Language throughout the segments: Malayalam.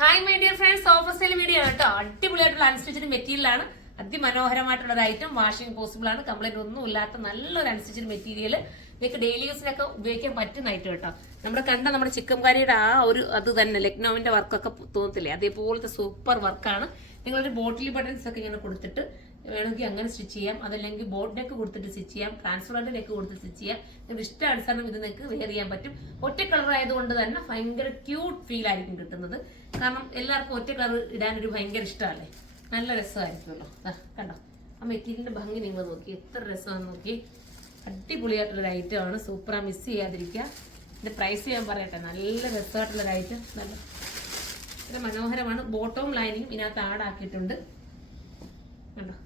Hi my dear friends, offer sale video ആണ് കേട്ടോ. അടിപൊളിയായിട്ടുള്ള അൺസ്റ്റിച്ചഡ് മെറ്റീരിയൽ ആണ്. അതിമനോഹരമായിട്ടുള്ള ഒരു ഐറ്റം. വാഷിംഗ് പോസിബിൾ ആണ്. കംപ്ലൈന്റ് ഒന്നും ഇല്ലാത്ത നല്ലൊരു അൺസ്റ്റിച്ചഡ് മെറ്റീരിയൽ. നിങ്ങൾക്ക് ഡെയിലി യൂസിനൊക്കെ ഉപയോഗിക്കാൻ പറ്റുന്ന ഐറ്റം കേട്ടോ. നമ്മുടെ ചിക്കൻ കറിയുടെ ആ ഒരു അത് തന്നെ ലക്നൌവിന്റെ വർക്കൊക്കെ തോന്നത്തില്ലേ, അതേപോലത്തെ സൂപ്പർ വർക്കാണ്. നിങ്ങളൊരു ബോട്ടിൽ ബട്ടൺസ് ഒക്കെ ഇങ്ങനെ കൊടുത്തിട്ട് വേണമെങ്കിൽ അങ്ങനെ സ്റ്റിച്ച് ചെയ്യാം. അതല്ലെങ്കിൽ ബോട്ട് നെക്ക് കൊടുത്തിട്ട് സ്റ്റിച്ച് ചെയ്യാം, ട്രാൻസ്പെറന്റ് നെക്ക് കൊടുത്ത് സ്റ്റിച്ച് ചെയ്യാം. നിങ്ങൾക്ക് ഇഷ്ടാനുസരണം ഇത് നിങ്ങൾക്ക് വെയർ ചെയ്യാൻ പറ്റും. ഒറ്റ കളർ ആയതുകൊണ്ട് തന്നെ ഭയങ്കര ക്യൂട്ട് ഫീൽ ആയിരിക്കും കിട്ടുന്നത്. കാരണം എല്ലാവർക്കും ഒറ്റ കളർ ഇടാനൊരു ഭയങ്കര ഇഷ്ടമല്ലേ, നല്ല രസമായിരിക്കുമല്ലോ. കണ്ടോ ആ മെറ്റീരിയലിന്റെ ഭംഗി നിങ്ങൾ നോക്കി, എത്ര രസമാണെന്ന് നോക്കി. അടിപൊളിയായിട്ടുള്ളൊരു ഐറ്റം ആണ്, സൂപ്പറാ, മിസ് ചെയ്യാതിരിക്കുക. ഇതിന്റെ പ്രൈസ് ഞാൻ പറയട്ടെ, നല്ല രസമായിട്ടുള്ളൊരു ഐറ്റം, നല്ല മനോഹരമാണ്. ബോട്ടവും ലൈനിങ്ങും ഇതിനകത്ത് ആഡാക്കിയിട്ടുണ്ട്. കണ്ടോ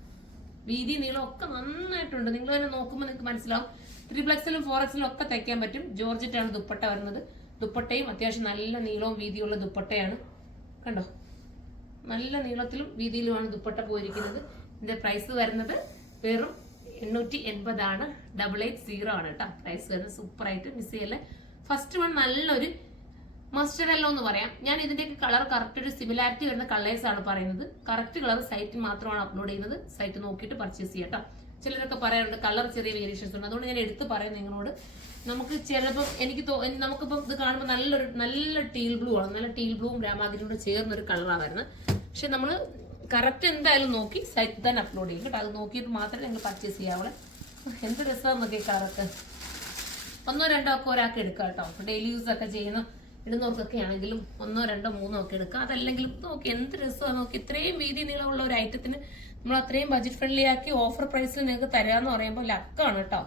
വീതി നീളം ഒക്കെ നന്നായിട്ടുണ്ട്. നിങ്ങൾ തന്നെ നോക്കുമ്പോൾ നിങ്ങൾക്ക് മനസ്സിലാവും. 3Xലും 4Xലും ഒക്കെ തയ്ക്കാൻ പറ്റും. ജോർജറ്റാണ് ദുപ്പട്ട വരുന്നത്. ദുപ്പട്ടയും അത്യാവശ്യം നല്ല നീളവും വീതിയുള്ള ദുപ്പട്ടയാണ്. കണ്ടോ നല്ല നീളത്തിലും വീതിയിലുമാണ് ദുപ്പട്ട പോയിരിക്കുന്നത്. ഇതിന്റെ പ്രൈസ് വരുന്നത് വെറും 880 ആണ്. 880 ആണ് കേട്ടോ പ്രൈസ് വരുന്നത്. സൂപ്പർ ആയിട്ട് മിസ് ചെയ്യല്ലേ. ഫസ്റ്റ് വൺ നല്ലൊരു മസ്റ്റർഡ് യെല്ലോ എന്ന് പറയാം. ഞാൻ ഇതിന്റെയൊക്കെ കളർ കറക്റ്റ് ഒരു സിമിലാരിറ്റി വരുന്ന കളേഴ്സ് ആണ് പറയുന്നത്. കറക്റ്റ് കളർ സൈറ്റിൽ മാത്രമാണ് അപ്ലോഡ് ചെയ്യുന്നത്. സൈറ്റ് നോക്കിയിട്ട് പർച്ചേസ് ചെയ്യട്ടോ. ചിലരൊക്കെ പറയാറുണ്ട് കളർ ചെറിയ വേരിയേഷൻസ് ഉണ്ട്, അതുകൊണ്ട് ഞാൻ എടുത്ത് പറയാം നിങ്ങളോട്. നമുക്ക് ചിലപ്പോൾ നമുക്കിപ്പം ഇത് കാണുമ്പോൾ നല്ല ടീൽ ബ്ലൂ ആണ്. നല്ല ടീൽ ബ്ലൂവും രാമാഗ്രിയോട് ചേർന്നൊരു കളറാണ് വരുന്നത്. പക്ഷെ നമ്മൾ കറക്റ്റ് എന്തായാലും നോക്കി സൈറ്റിൽ തന്നെ അപ്ലോഡ് ചെയ്യും കേട്ടോ. അത് നോക്കിയിട്ട് മാത്രമേ നിങ്ങൾ പർച്ചേസ് ചെയ്യാവുള്ളൂ. എന്ത് രസമാണെന്നൊക്കെ ഈ കളറൊക്കെ. 1, 2 ഒക്കെ ഒരാൾക്ക് എടുക്കാം കേട്ടോ. ഡെയിലി യൂസ് ഒക്കെ ചെയ്യുന്ന ഇടുന്നവർക്കൊക്കെ ആണെങ്കിലും 1, 2, 3 ഒക്കെ എടുക്കാം. അതല്ലെങ്കിലും നോക്കി എന്ത് രസമാണ് നോക്കി. ഇത്രയും വീതി നീളമുള്ള ഒരു ഐറ്റത്തിന് നമ്മൾ അത്രയും ബഡ്ജറ്റ് ഫ്രണ്ട്ലി ആക്കി ഓഫർ പ്രൈസിൽ നിങ്ങൾക്ക് തരാമെന്ന് പറയുമ്പോൾ ലക്കാണ് കേട്ടോ.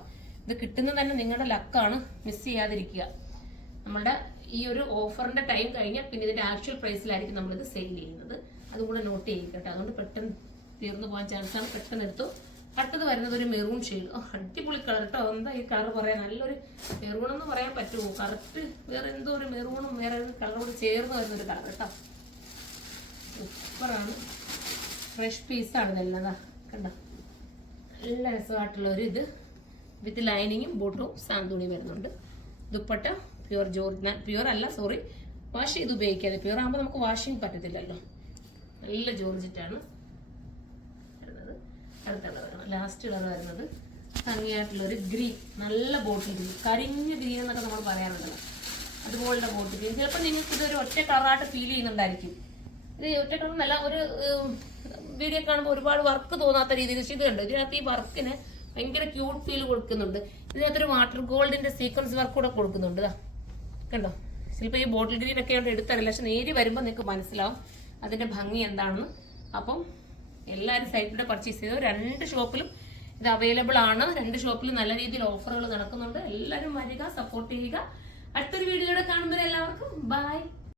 ഇത് കിട്ടുന്നത് തന്നെ നിങ്ങളുടെ ലക്കാണ്, മിസ് ചെയ്യാതിരിക്കുക. നമ്മുടെ ഈ ഒരു ഓഫറിന്റെ ടൈം കഴിഞ്ഞാൽ പിന്നെ ഇതിന്റെ ആക്ച്വൽ പ്രൈസിലായിരിക്കും നമ്മളിത് സെയിൽ ചെയ്യുന്നത്. അതും കൂടെ നോട്ട് ചെയ്യുക കേട്ടോ. അതുകൊണ്ട് പെട്ടെന്ന് തീർന്നു പോകാൻ ചാൻസ് ആണ്. പെട്ടെന്ന് എടുത്തു. അടുത്തത് വരുന്നത് ഒരു മെറൂൺ ഷെയ്ഡ്. അടിപൊളി കളർ കേട്ടോ. എന്താ ഈ കളർ പറയാൻ, നല്ലൊരു മെറൂൺ എന്ന് പറയാൻ പറ്റുമോ? കറക്റ്റ് വേറെ എന്തോ ഒരു മെറൂണും വേറെ ഒരു കളറോട് ചേർന്ന് വരുന്നൊരു കളർ കേട്ടോ. സൂപ്പറാണ്. ഫ്രഷ് പീസാണ് ഇതെല്ലാം. കണ്ടോ നല്ല രസമായിട്ടുള്ള ഒരു ഇത് വിത്ത് ലൈനിങ്ങും ബോട്ടും സാന്തുണി വരുന്നുണ്ട്. ദുപ്പട്ട പ്യുവർ അല്ല, സോറി, വാഷ് ചെയ്ത് ഉപയോഗിക്കാതെ. പ്യുവർ ആകുമ്പോൾ നമുക്ക് വാഷിങ് പറ്റത്തില്ലല്ലോ. നല്ല ജോർജറ്റാണ് വരുന്നത്. അടുത്ത കളറാണ് ലാസ്റ്റ് കളർ വരുന്നത്. ഭംഗിയായിട്ടുള്ളൊരു ഗ്രീൻ, നല്ല ബോട്ടിൽ ഗ്രീൻ, കരിഞ്ഞ ഗ്രീൻ എന്നൊക്കെ നമ്മൾ പറയാറുണ്ടല്ലോ, അതുപോലുള്ള ബോട്ടിൽ ഗ്രീൻ. ചിലപ്പോൾ നിങ്ങൾക്ക് ഇതൊരു ഒറ്റ കളറായിട്ട് ഫീൽ ചെയ്യുന്നുണ്ടായിരിക്കും. ഇത് ഒറ്റ കളർ നല്ല ഒരു വീഡിയോ കാണുമ്പോൾ ഒരുപാട് വർക്ക് തോന്നാത്ത രീതിയിൽ. പക്ഷെ ഇത് കണ്ടോ, ഇതിനകത്ത് ഈ വർക്കിന് ഭയങ്കര ക്യൂട്ട് ഫീൽ കൊടുക്കുന്നുണ്ട്. ഇതിനകത്തൊരു വാട്ടർ ഗോൾഡിന്റെ സീക്വൻസ് വർക്ക് കൂടെ കൊടുക്കുന്നുണ്ട്. കണ്ടോ ചിലപ്പോൾ ഈ ബോട്ടിൽ ഗ്രീൻ ഒക്കെ കൊണ്ട് എടുത്തറിയില്ല, പക്ഷെ നേരി വരുമ്പോൾ നിങ്ങൾക്ക് മനസ്സിലാവും അതിന്റെ ഭംഗി എന്താണെന്ന്. അപ്പം എല്ലാവരും സൈറ്റിലൂടെ പർച്ചേസ് ചെയ്തു. 2 ഷോപ്പിലും ഇത് അവൈലബിൾ ആണ്. 2 ഷോപ്പിലും നല്ല രീതിയിൽ ഓഫറുകൾ നടക്കുന്നുണ്ട്. എല്ലാവരും വരിക, സപ്പോർട്ട് ചെയ്യുക. അടുത്തൊരു വീഡിയോയുടെ കാണുമ്പോൾ എല്ലാവർക്കും ബൈ.